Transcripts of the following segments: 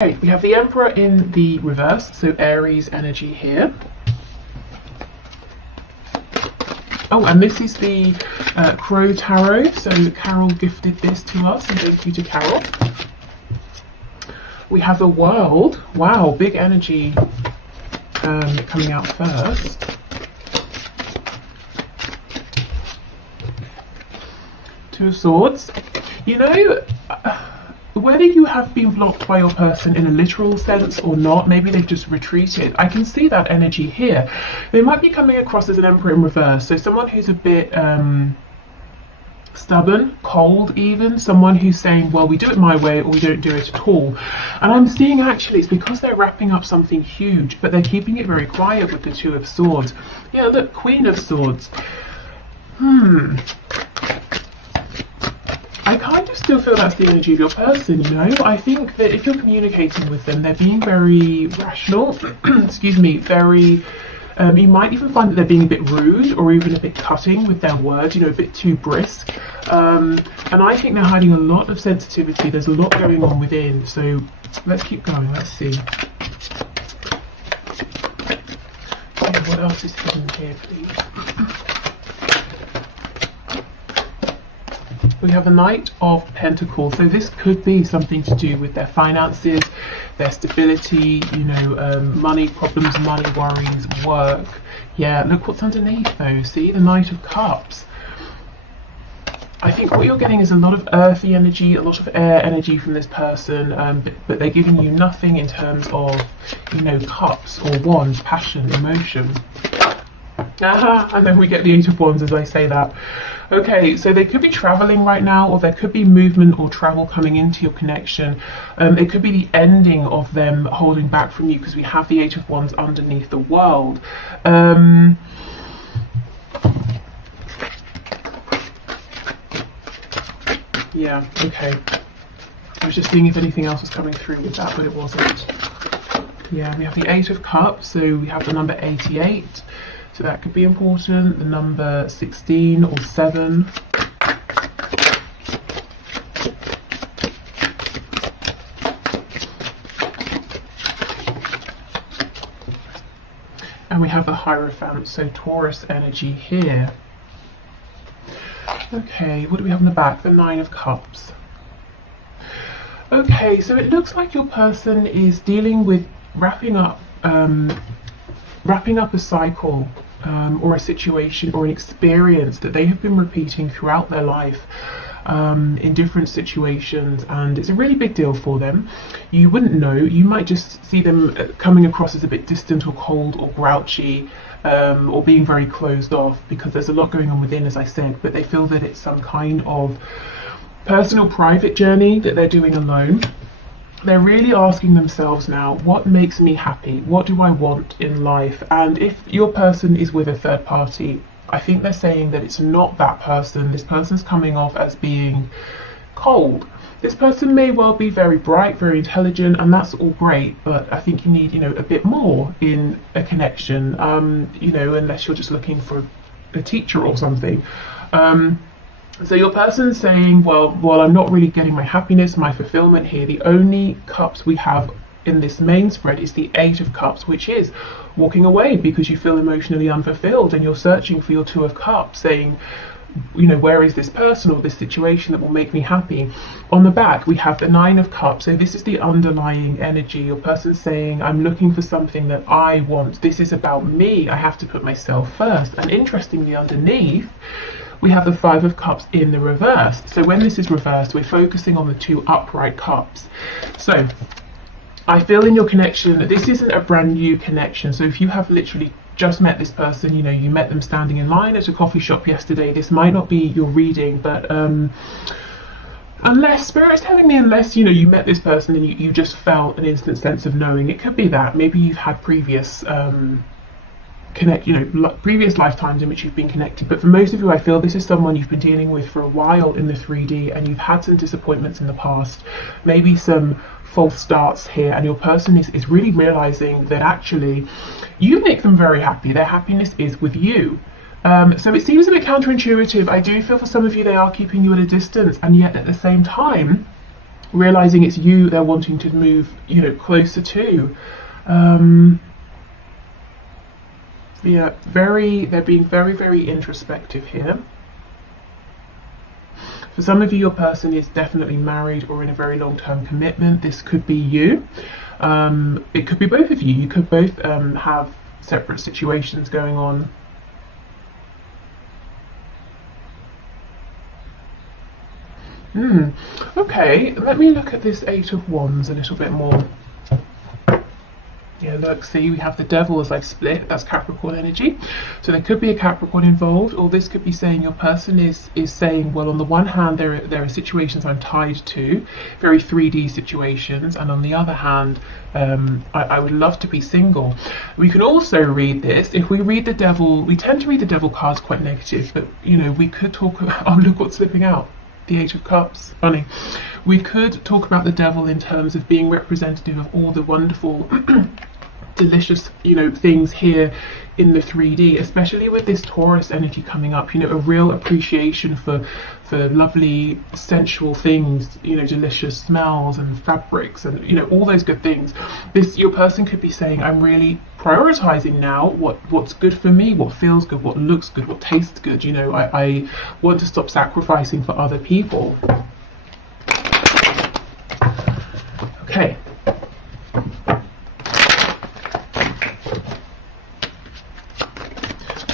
Okay, we have the Emperor in the reverse, so Aries energy here. Oh, and this is the Crow Tarot, so Carol gifted this to us, and thank you to Carol. We have the World. Wow, big energy coming out first. Two of Swords. You know, whether you have been blocked by your person in a literal sense or not, maybe they've just retreated. I can see that energy here. They might be coming across as an Emperor in reverse, so someone who's a bit stubborn, cold even, someone who's saying, well, we do it my way or we don't do it at all. And I'm seeing actually it's because they're wrapping up something huge, but they're keeping it very quiet with the Two of Swords. Yeah, look, Queen of Swords. I kind of still feel that's the energy of your person, you know. I think that if you're communicating with them, they're being very rational, excuse me, very, you might even find that they're being a bit rude or even a bit cutting with their words, you know, a bit too brisk. And I think they're hiding a lot of sensitivity. There's a lot going on within. So let's keep going. Let's see. Okay, what else is hidden here, please? We have a Knight of Pentacles, so this could be something to do with their finances, their stability, you know, money problems, money worries, work. Yeah, look what's underneath though, see, the Knight of Cups. I think what you're getting is a lot of earthy energy, a lot of air energy from this person, but they're giving you nothing in terms of, you know, cups or wands, passion, emotion. And then we get the Eight of Wands as I say that. Okay, so they could be traveling right now, or there could be movement or travel coming into your connection. It could be the ending of them holding back from you because we have the Eight of Wands underneath the World. Yeah, okay. I was just seeing if anything else was coming through with that, but it wasn't. Yeah, we have the Eight of Cups, so we have the number 88. So that could be important, the number 16 or 7. And we have the Hierophant, so Taurus energy here. Okay, what do we have in the back? The Nine of Cups. Okay, so it looks like your person is dealing with wrapping up a cycle. Or a situation or an experience that they have been repeating throughout their life in different situations, and it's a really big deal for them. You wouldn't know, you might just see them coming across as a bit distant or cold or grouchy or being very closed off because there's a lot going on within, as I said, but they feel that it's some kind of personal private journey that they're doing alone. They're really asking themselves now, what makes me happy? What do I want in life? And if your person is with a third party, I think they're saying that it's not that person. This person's coming off as being cold. This person may well be very bright, very intelligent, and that's all great, but I think you need, you know, a bit more in a connection, you know, unless you're just looking for a teacher or something. So your person's saying, well, I'm not really getting my happiness, my fulfillment here. The only cups we have in this main spread is the Eight of Cups, which is walking away because you feel emotionally unfulfilled and you're searching for your Two of Cups, saying, you know, where is this person or this situation that will make me happy? On the back, we have the Nine of Cups. So this is the underlying energy. Your person's saying, I'm looking for something that I want. This is about me. I have to put myself first. And interestingly, underneath, we have the Five of Cups in the reverse. So when this is reversed, we're focusing on the two upright cups. So I feel in your connection that this isn't a brand new connection. So if you have literally just met this person, you know, you met them standing in line at a coffee shop yesterday, this might not be your reading, but unless Spirit's telling me, unless, you know, you met this person and you just felt an instant sense of knowing, it could be that maybe you've had previous previous lifetimes in which you've been connected. But for most of you, I feel this is someone you've been dealing with for a while in the 3D, and you've had some disappointments in the past, maybe some false starts here, and your person is really realizing that actually you make them very happy. Their happiness is with you. So it seems a bit counterintuitive. I do feel for some of you they are keeping you at a distance, and yet at the same time realizing it's you they're wanting to move, you know, closer to. Yeah, they're being very, very introspective here. For some of you, your person is definitely married or in a very long-term commitment. This could be you. It could be both of you. You could both have separate situations going on. Okay, let me look at this Eight of Wands a little bit more. Yeah, look, see, we have the Devil as I've split. That's Capricorn energy. So there could be a Capricorn involved, or this could be saying your person is saying, well, on the one hand, there are situations I'm tied to, very 3D situations, and on the other hand, I would love to be single. We can also read this. If we read the Devil, we tend to read the Devil cards quite negative, but, you know, we could talk about, oh, look what's slipping out. The Eight of Cups, funny. We could talk about the Devil in terms of being representative of all the wonderful, delicious, you know, things here in the 3D, especially with this Taurus energy coming up. You know, a real appreciation for lovely, sensual things. You know, delicious smells and fabrics, and you know, all those good things. Your person could be saying, I'm really prioritizing now what's good for me, what feels good, what looks good, what tastes good. You know, I want to stop sacrificing for other people. Okay.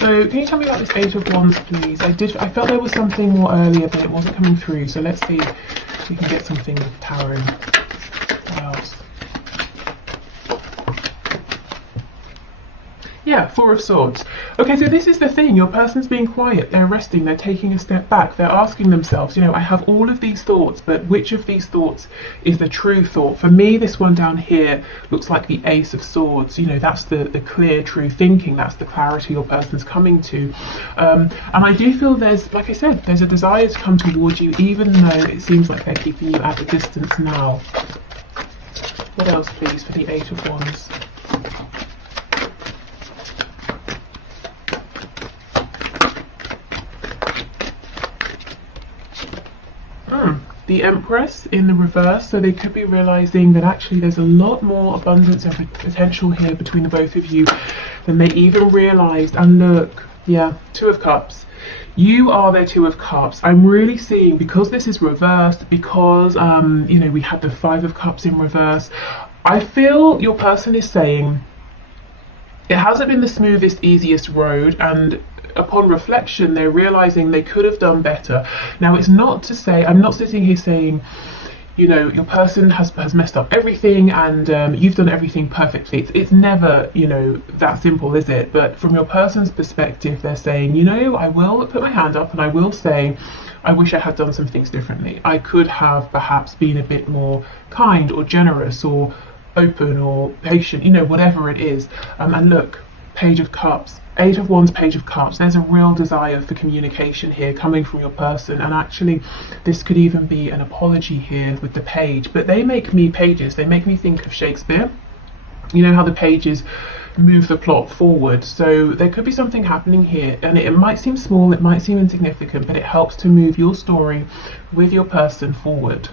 So can you tell me about this Eight of Wands, please? I felt there was something more earlier, but it wasn't coming through. So let's see if we can get something with tarot. What else? Yeah, Four of Swords. Okay, so this is the thing. Your person's being quiet. They're resting. They're taking a step back. They're asking themselves, you know, I have all of these thoughts, but which of these thoughts is the true thought? For me, this one down here looks like the Ace of Swords. You know, that's the clear, true thinking. That's the clarity your person's coming to. And I do feel there's, like I said, there's a desire to come towards you, even though it seems like they're keeping you at a distance now. What else, please, for the Eight of Wands? The Empress in the reverse, so they could be realizing that actually there's a lot more abundance and potential here between the both of you than they even realized. And look, yeah, Two of Cups. You are their Two of Cups. I'm really seeing, because this is reversed, because you know, we had the Five of Cups in reverse, I feel your person is saying it hasn't been the smoothest, easiest road, and upon reflection, they're realizing they could have done better. Now, it's not to say, I'm not sitting here saying, you know, your person has messed up everything and you've done everything perfectly. It's never, you know, that simple, is it? But from your person's perspective, they're saying, you know, I will put my hand up and I will say, I wish I had done some things differently. I could have perhaps been a bit more kind or generous or open or patient, you know, whatever it is. And look, Page of Cups. Eight of Wands, Page of Cups. There's a real desire for communication here coming from your person, and actually this could even be an apology here with the page. But they make me, pages, they make me think of Shakespeare. You know how the pages move the plot forward, so there could be something happening here, and it might seem small, it might seem insignificant, but it helps to move your story with your person forward.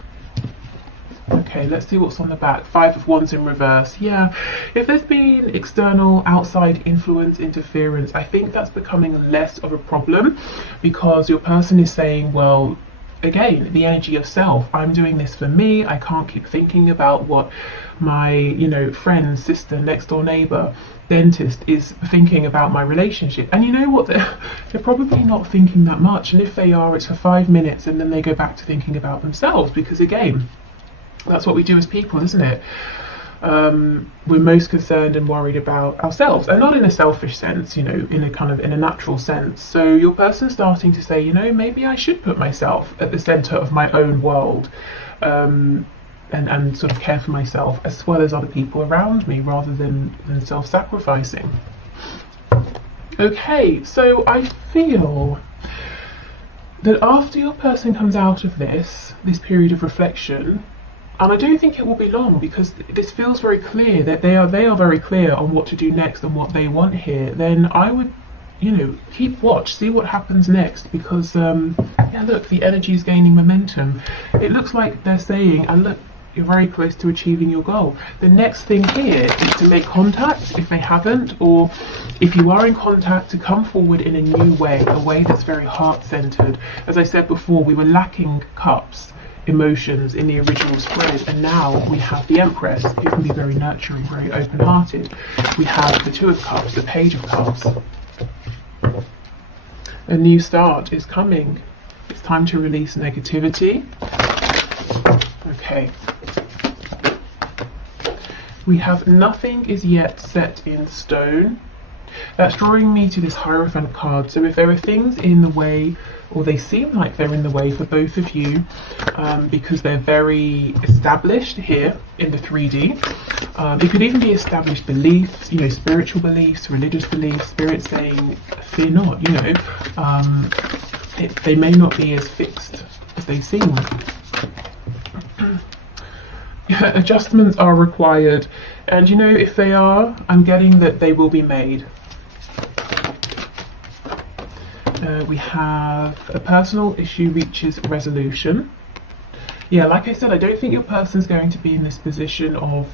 Okay, let's see what's on the back. Five of Wands in reverse. Yeah, if there's been external, outside influence, interference, I think that's becoming less of a problem, because your person is saying, well, again, the energy of self. I'm doing this for me. I can't keep thinking about what my, you know, friend, sister, next door neighbor, dentist is thinking about my relationship. And you know what? They're probably not thinking that much. And if they are, it's for 5 minutes and then they go back to thinking about themselves, because again, that's what we do as people, isn't it? We're most concerned and worried about ourselves, and not in a selfish sense, you know, in a kind of in a natural sense. So your person's starting to say, you know, maybe I should put myself at the center of my own world, and sort of care for myself as well as other people around me, rather than self-sacrificing. Okay, so I feel that after your person comes out of this period of reflection, and I don't think it will be long, because this feels very clear that they are very clear on what to do next and what they want here, then I would you know, keep watch, see what happens next, because yeah, look, the energy is gaining momentum. It looks like they're saying, and look, you're very close to achieving your goal. The next thing here is to make contact if they haven't, or if you are in contact, to come forward in a new way, a way that's very heart-centered. As I said before, we were lacking cups, emotions in the original spread, and now we have the Empress, who can be very nurturing, very open-hearted. We have the Two of Cups, the Page of Cups. A new start is coming. It's time to release negativity. Okay. We have nothing is yet set in stone. That's drawing me to this Hierophant card. So if there are things in the way, or they seem like they're in the way for both of you, because they're very established here in the 3D. It could even be established beliefs, you know, spiritual beliefs, religious beliefs, spirit saying, fear not, you know. They may not be as fixed as they seem. Adjustments are required, and you know, if they are, I'm getting that they will be made. We have a personal issue reaches resolution. Yeah, like I said, I don't think your person's going to be in this position of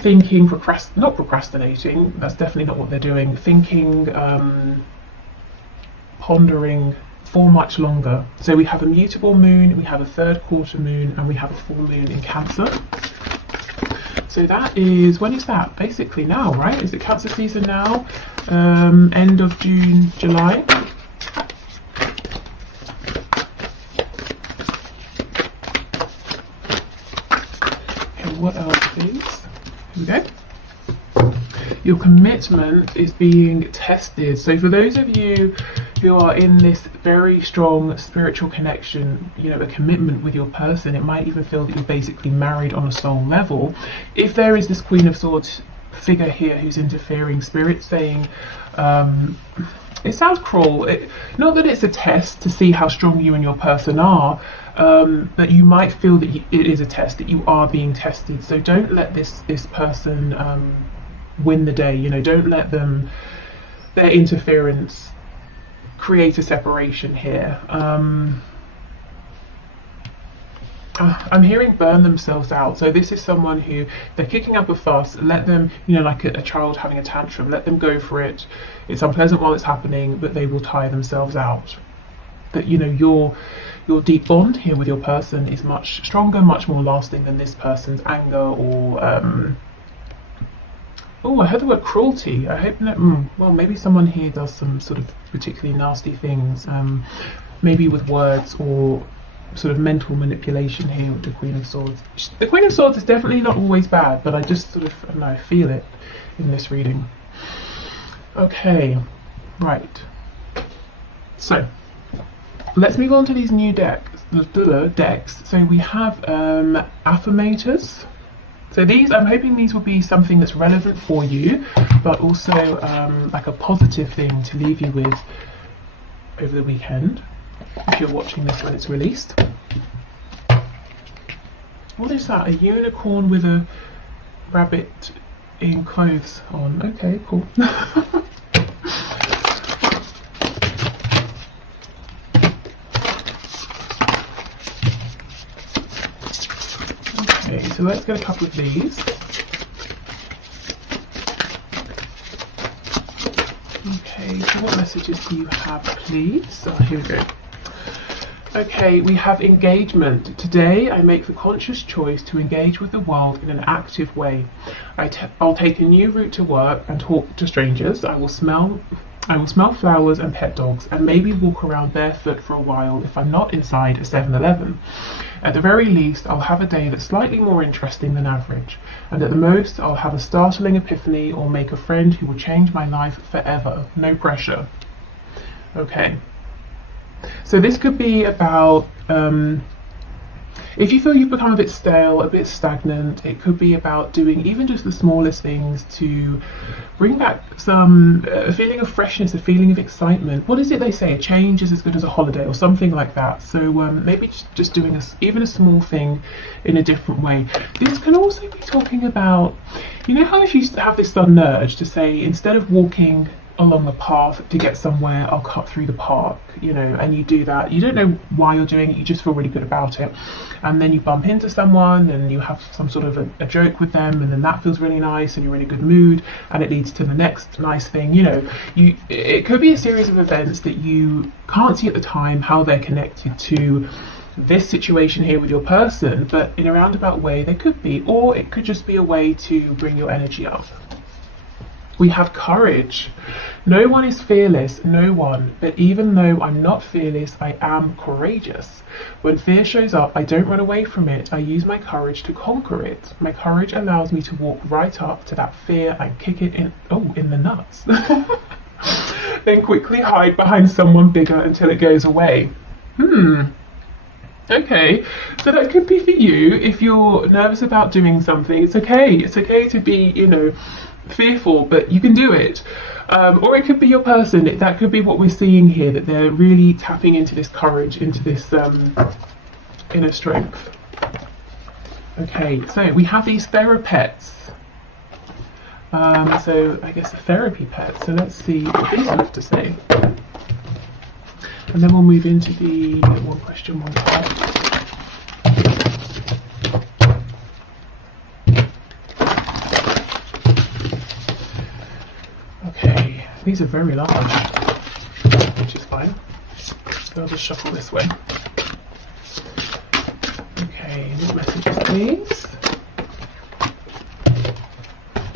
thinking, not procrastinating, that's definitely not what they're doing, thinking, pondering for much longer. So we have a mutable moon, we have a third quarter moon, and we have a full moon in Cancer. So that is, when is that? Basically now, right? Is it Cancer season now? End of June, July. Okay, what else please? Here we go. Your commitment is being tested. So for those of you who are in this very strong spiritual connection, you know, a commitment with your person, it might even feel that you're basically married on a soul level. If there is this Queen of Swords figure here who's interfering, spirit saying, it sounds cruel, not that it's a test to see how strong you and your person are, but you might feel that it is a test, that you are being tested. So don't let this person win the day, you know, don't let them, their interference, create a separation here. I'm hearing burn themselves out. So this is someone who, they're kicking up a fuss, let them, you know, like a child having a tantrum, let them go for it. It's unpleasant while it's happening, but they will tire themselves out. That, you know, your deep bond here with your person is much stronger, much more lasting than this person's anger or oh, I heard the word cruelty. I hope that, well, maybe someone here does some sort of particularly nasty things, maybe with words or sort of mental manipulation here with the Queen of Swords. The Queen of Swords is definitely not always bad, but I just sort of, I don't know, feel it in this reading. Okay, right. So, let's move on to these new decks. So we have affirmators. So these, I'm hoping these will be something that's relevant for you, but also like a positive thing to leave you with over the weekend, if you're watching this when it's released. What is that? A unicorn with a rabbit in clothes on. Okay, cool. Okay, so let's get a couple of these. Okay, so what messages do you have, please? Oh, here we go. Okay, we have engagement. Today, I make the conscious choice to engage with the world in an active way. I'll take a new route to work and talk to strangers. I will smell flowers and pet dogs, and maybe walk around barefoot for a while if I'm not inside a 7-Eleven. At the very least, I'll have a day that's slightly more interesting than average, and at the most, I'll have a startling epiphany or make a friend who will change my life forever. No pressure. Okay. So this could be about, if you feel you've become a bit stale, a bit stagnant, it could be about doing even just the smallest things to bring back some a feeling of freshness, a feeling of excitement. What is it they say? A change is as good as a holiday, or something like that. So maybe just doing even a small thing in a different way. This can also be talking about, You know how if you have this sudden urge to say, instead of walking along the path to get somewhere, I'll cut through the park, you know, and you do that. You don't know why you're doing it, you just feel really good about it. And then you bump into someone and you have some sort of a joke with them, and then that feels really nice and you're in a good mood, and it leads to the next nice thing. You know, it could be a series of events that you can't see at the time how they're connected to this situation here with your person, but in a roundabout way they could be, or it could just be a way to bring your energy up. We have courage. No one is fearless, no one, but even though I'm not fearless, I am courageous. When fear shows up, I don't run away from it, I use my courage to conquer it. My courage allows me to walk right up to that fear and kick it in the nuts. Then quickly hide behind someone bigger until it goes away. Okay, so that could be for you if you're nervous about doing something. It's okay to be, you know, fearful, but you can do it. Or it could be your person. That could be what we're seeing here, that they're really tapping into this courage, into this inner strength. Okay, so we have these therapets. So I guess a therapy pet. So let's see what these have to say. And then we'll move into the one question, one card. Okay, these are very large, which is fine. So I'll just shuffle this way. Okay, what messages, please?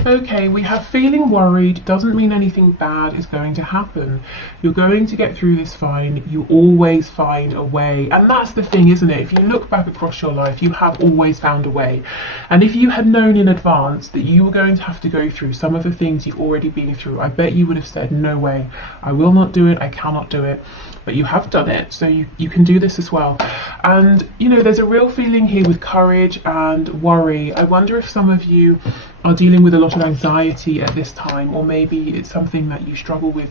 Okay, we have feeling worried doesn't mean anything bad is going to happen. You're going to get through this fine. You always find a way. And that's the thing, isn't it? If you look back across your life, you have always found a way. And if you had known in advance that you were going to have to go through some of the things you've already been through, I bet you would have said, no way, I will not do it, I cannot do it. But you have done it, so you can do this as well. And, you know, there's a real feeling here with courage and worry. I wonder if some of you are dealing with a lot of anxiety at this time, or maybe it's something that you struggle with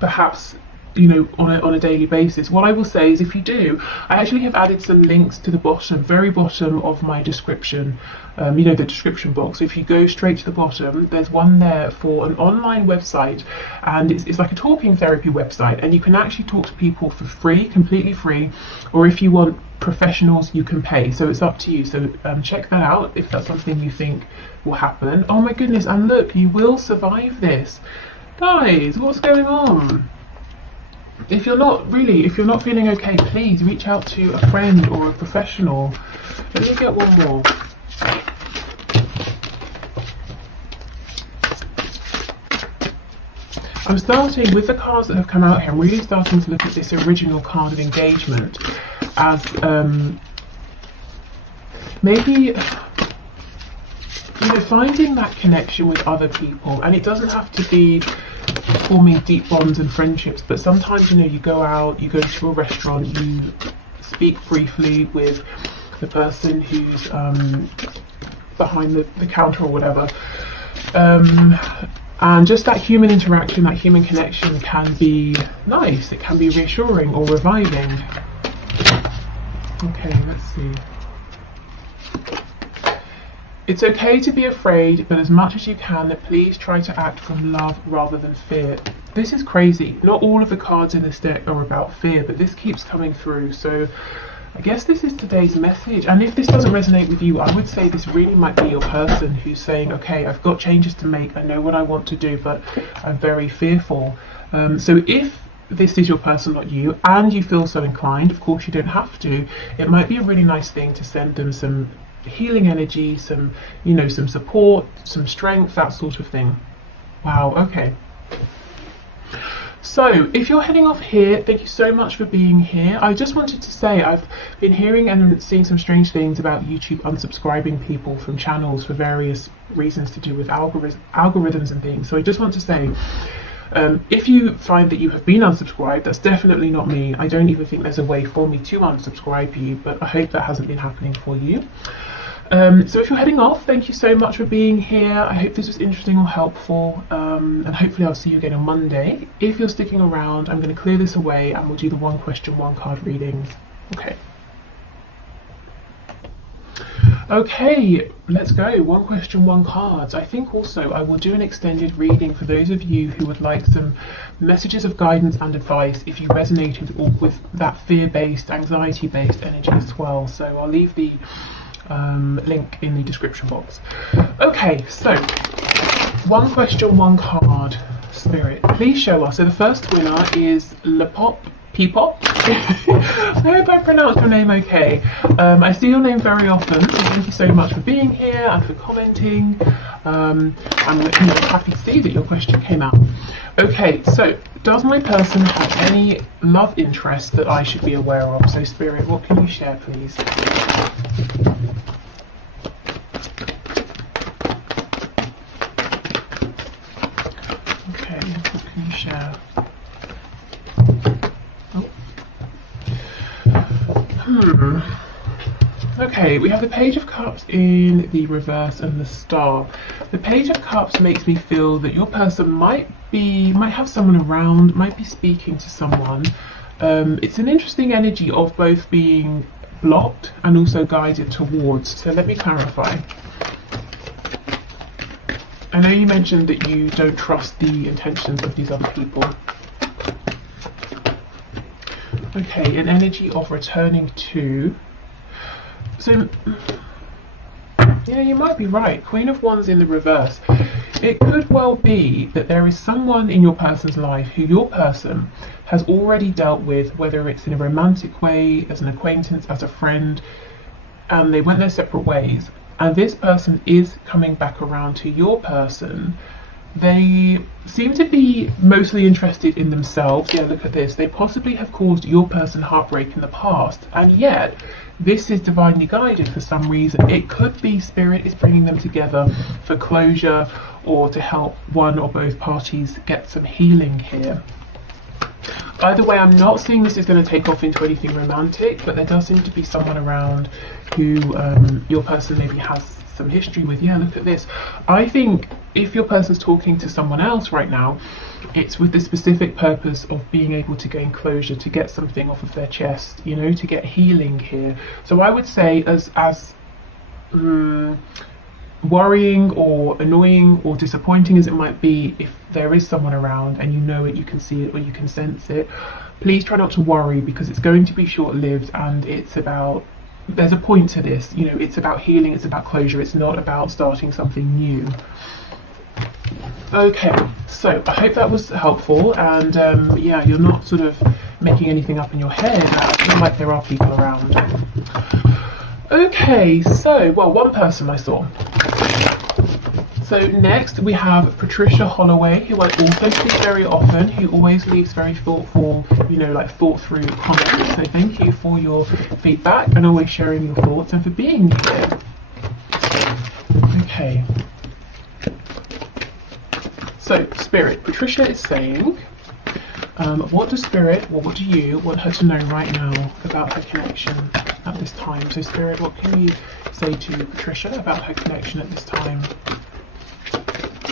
perhaps, you know, on a daily basis. What I will say is, if you do, I actually have added some links to the bottom, very bottom of my description, you know, the description box. If you go straight to the bottom, there's one there for an online website, and it's like a talking therapy website, and you can actually talk to people for free, completely free, or if you want professionals, you can pay. So it's up to you. So check that out if that's something you think will happen. Oh my goodness, and look, you will survive this. Guys, what's going on? If you're not feeling okay, please reach out to a friend or a professional. Let me get one more. I'm starting with the cards that have come out here. I'm really starting to look at this original card of engagement as maybe, you know, finding that connection with other people. And it doesn't have to be forming deep bonds and friendships, but sometimes, you know, you go out, you go to a restaurant, you speak briefly with the person who's behind the counter or whatever, and just that human interaction, that human connection can be nice. It can be reassuring or reviving. Okay, let's see. It's okay to be afraid, but as much as you can, please try to act from love rather than fear. This is crazy. Not all of the cards in this deck are about fear, but this keeps coming through. So I guess this is today's message. And if this doesn't resonate with you, I would say this really might be your person who's saying, okay, I've got changes to make. I know what I want to do, but I'm very fearful. So if this is your person, not you, and you feel so inclined, of course you don't have to, it might be a really nice thing to send them some healing energy, some, you know, some support, some strength, that sort of thing. Wow, okay. So if you're heading off here, thank you so much for being here. I just wanted to say I've been hearing and seeing some strange things about YouTube unsubscribing people from channels for various reasons to do with algorithms and things. So I just want to say, if you find that you have been unsubscribed, that's definitely not me. I don't even think there's a way for me to unsubscribe you, but I hope that hasn't been happening for you. So if you're heading off, thank you so much for being here. I hope this was interesting or helpful, and hopefully I'll see you again on Monday. If you're sticking around, I'm going to clear this away and we'll do the one question, one card readings. Okay. Okay, let's go. One question, one cards. I think also I will do an extended reading for those of you who would like some messages of guidance and advice if you resonated with that fear-based, anxiety-based energy as well. So I'll leave the link in the description box. Okay, so one question, one card. Spirit, please show us. So the first winner is Peepop. I hope I pronounced your name okay. I see your name very often, so thank you so much for being here and for commenting. I'm happy to see that your question came out. Okay, so does my person have any love interest that I should be aware of? So Spirit, what can you share, please? Okay, what can you share? Okay, we have the Page of Cups in the reverse and the Star. The Page of Cups makes me feel that your person might have someone around, might be speaking to someone. It's an interesting energy of both being blocked and also guided towards. So let me clarify. I know you mentioned that you don't trust the intentions of these other people. Okay, an energy of returning to. So, yeah, you might be right. Queen of Wands in the reverse. It could well be that there is someone in your person's life who your person has already dealt with, whether it's in a romantic way, as an acquaintance, as a friend, and they went their separate ways. And this person is coming back around to your person. They seem to be mostly interested in themselves. Yeah, look at this. They possibly have caused your person heartbreak in the past, and yet this is divinely guided for some reason. It could be Spirit is bringing them together for closure or to help one or both parties get some healing here. Either way, I'm not seeing this is going to take off into anything romantic, but there does seem to be someone around who your person maybe has some history with. Yeah, look at this. I think if your person's talking to someone else right now, it's with the specific purpose of being able to gain closure, to get something off of their chest, you know, to get healing here. So I would say as worrying or annoying or disappointing as it might be, if there is someone around and you know it, you can see it or you can sense it, please try not to worry, because it's going to be short-lived, and it's about, there's a point to this, you know, it's about healing, it's about closure, it's not about starting something new. Okay, so I hope that was helpful, and yeah, you're not sort of making anything up in your head. I feel like there are people around. Okay, so, well, one person I saw. So next we have Patricia Holloway, who I also see very often, who always leaves very thoughtful, you know, like thought through comments. So thank you for your feedback and always sharing your thoughts and for being here. Okay. So Spirit, Patricia is saying, what does Spirit, or what do you want her to know right now about her connection at this time? So Spirit, what can you say to Patricia about her connection at this time?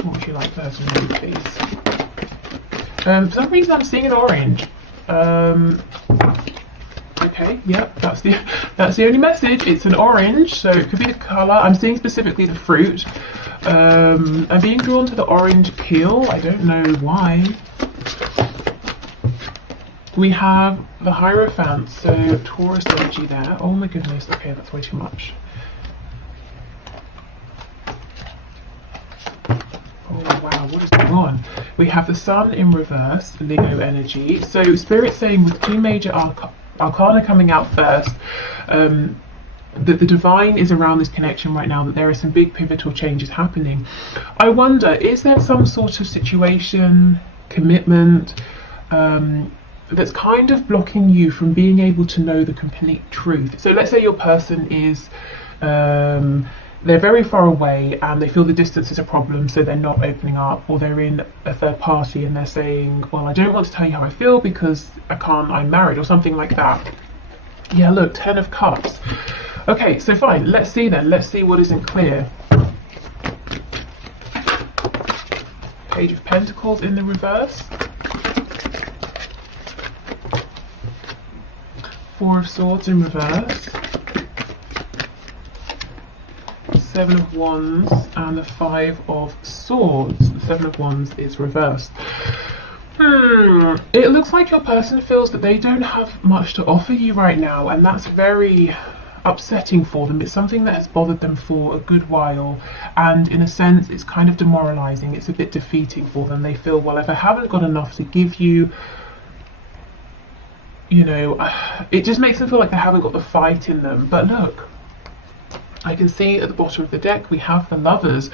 What would you like her to know, please? For some reason I'm seeing an orange. Okay, yep, that's the only message. It's an orange, so it could be the colour. I'm seeing specifically the fruit. I'm being drawn to the orange peel. I don't know why. We have the Hierophant, so Taurus energy there. Oh my goodness, okay, that's way too much. Oh wow, what is going on? We have the Sun in reverse, Leo energy. So Spirit saying with two major arcana coming out first, that the divine is around this connection right now, that there are some big pivotal changes happening. I wonder, is there some sort of situation, commitment, that's kind of blocking you from being able to know the complete truth? So let's say your person is, they're very far away and they feel the distance is a problem, so they're not opening up, or they're in a third party and they're saying, well, I don't want to tell you how I feel because I'm married, or something like that. Yeah, look, 10 of Cups. Okay, so fine, let's see then. Let's see what isn't clear. Page of Pentacles in the reverse. Four of Swords in reverse. Seven of Wands and the Five of Swords. The Seven of Wands is reversed. It looks like your person feels that they don't have much to offer you right now, and that's very upsetting for them. It's something that has bothered them for a good while, and in a sense it's kind of demoralizing. It's a bit defeating for them. They feel, well, if I haven't got enough to give you, you know, it just makes them feel like they haven't got the fight in them. But look, I can see at the bottom of the deck we have the Lovers.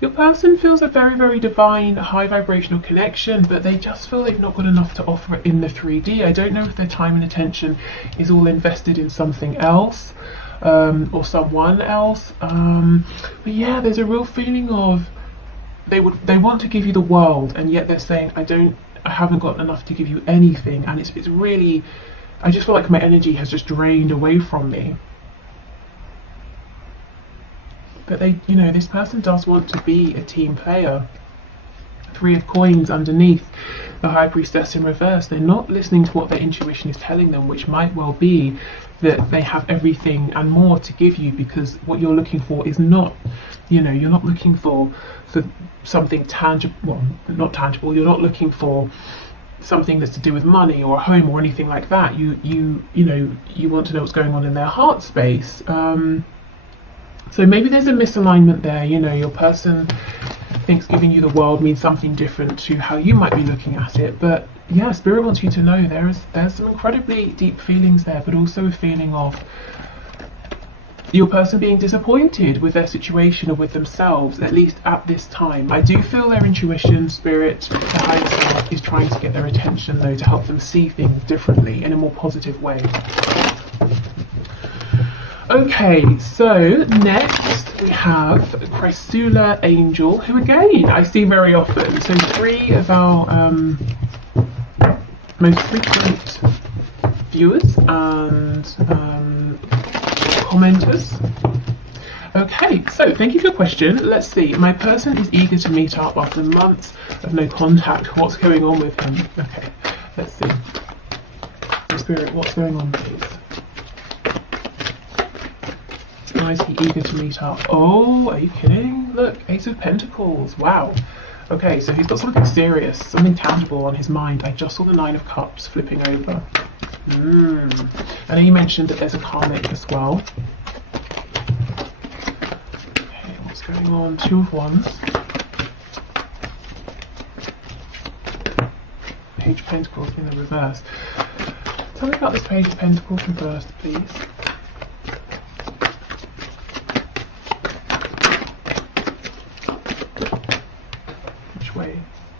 Your person feels a very, very divine, high vibrational connection, but they just feel they've not got enough to offer in the 3D. I don't know if their time and attention is all invested in something else, or someone else. But yeah, there's a real feeling of they want to give you the world, and yet they're saying, I haven't got enough to give you anything. And it's really, I just feel like my energy has just drained away from me. But they, you know, this person does want to be a team player. Three of Coins underneath, the High Priestess in reverse. They're not listening to what their intuition is telling them, which might well be that they have everything and more to give you, because what you're looking for is not, you know, you're not looking for something tangible, well, not tangible. You're not looking for something that's to do with money or a home or anything like that. You know, you want to know what's going on in their heart space. So maybe there's a misalignment there. You know, your person thinks giving you the world means something different to how you might be looking at it. But yeah, Spirit wants you to know there's some incredibly deep feelings there, but also a feeling of your person being disappointed with their situation or with themselves, at least at this time. I do feel their intuition, Spirit, the higher self, is trying to get their attention though, to help them see things differently in a more positive way. Okay, so next we have Chrysula Angel, who again I see very often. So three of our most frequent viewers and commenters. Okay, so thank you for your question. Let's see. My person is eager to meet up after months of no contact. What's going on with him? Okay, let's see. Spirit, what's going on, please? Why is he eager to meet up? Oh, are you kidding? Look, Ace of Pentacles. Wow. Okay, so he's got something serious, something tangible on his mind. I just saw the Nine of Cups flipping over. I know you mentioned that there's a karmic as well. Okay, what's going on? Two of Wands. Page of Pentacles in the reverse. Tell me about this Page of Pentacles reversed, please.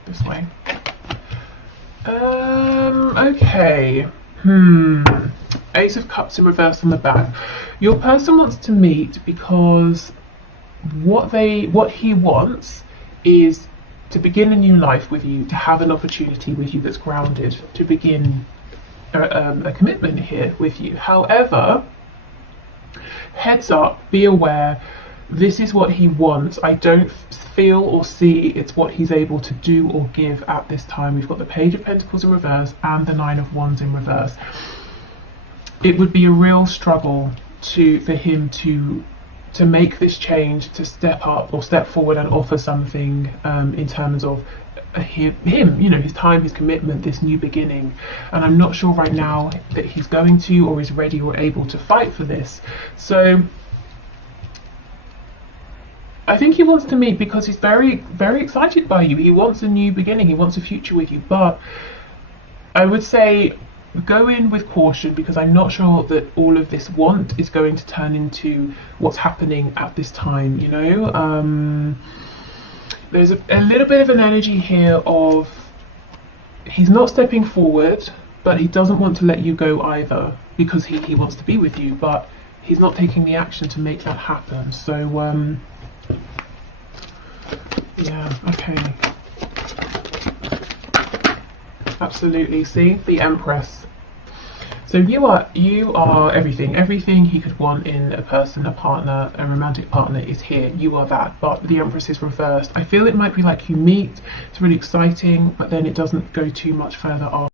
This way. Okay. Ace of Cups in reverse on the back. Your person wants to meet because what he wants is to begin a new life with you, to have an opportunity with you that's grounded, to begin a commitment here with you. However, heads up, be aware, this is what he wants. I don't feel or see it's what he's able to do or give at this time. We've got the Page of Pentacles in reverse and the Nine of Wands in reverse. It would be a real struggle for him to make this change, to step up or step forward and offer something in terms of him, you know, his time, his commitment, this new beginning. And I'm not sure right now that he's going to or is ready or able to fight for this. So I think he wants to meet because he's very, very excited by you. He wants a new beginning. He wants a future with you. But I would say go in with caution, because I'm not sure that all of this want is going to turn into what's happening at this time, you know. There's a little bit of an energy here of he's not stepping forward, but he doesn't want to let you go either, because he wants to be with you, but he's not taking the action to make that happen. So yeah, okay. Absolutely. See, the Empress. So you are everything he could want in a person, a partner, a romantic partner is here. You are that. But the Empress is reversed. I feel it might be like you meet, it's really exciting, but then it doesn't go too much further off.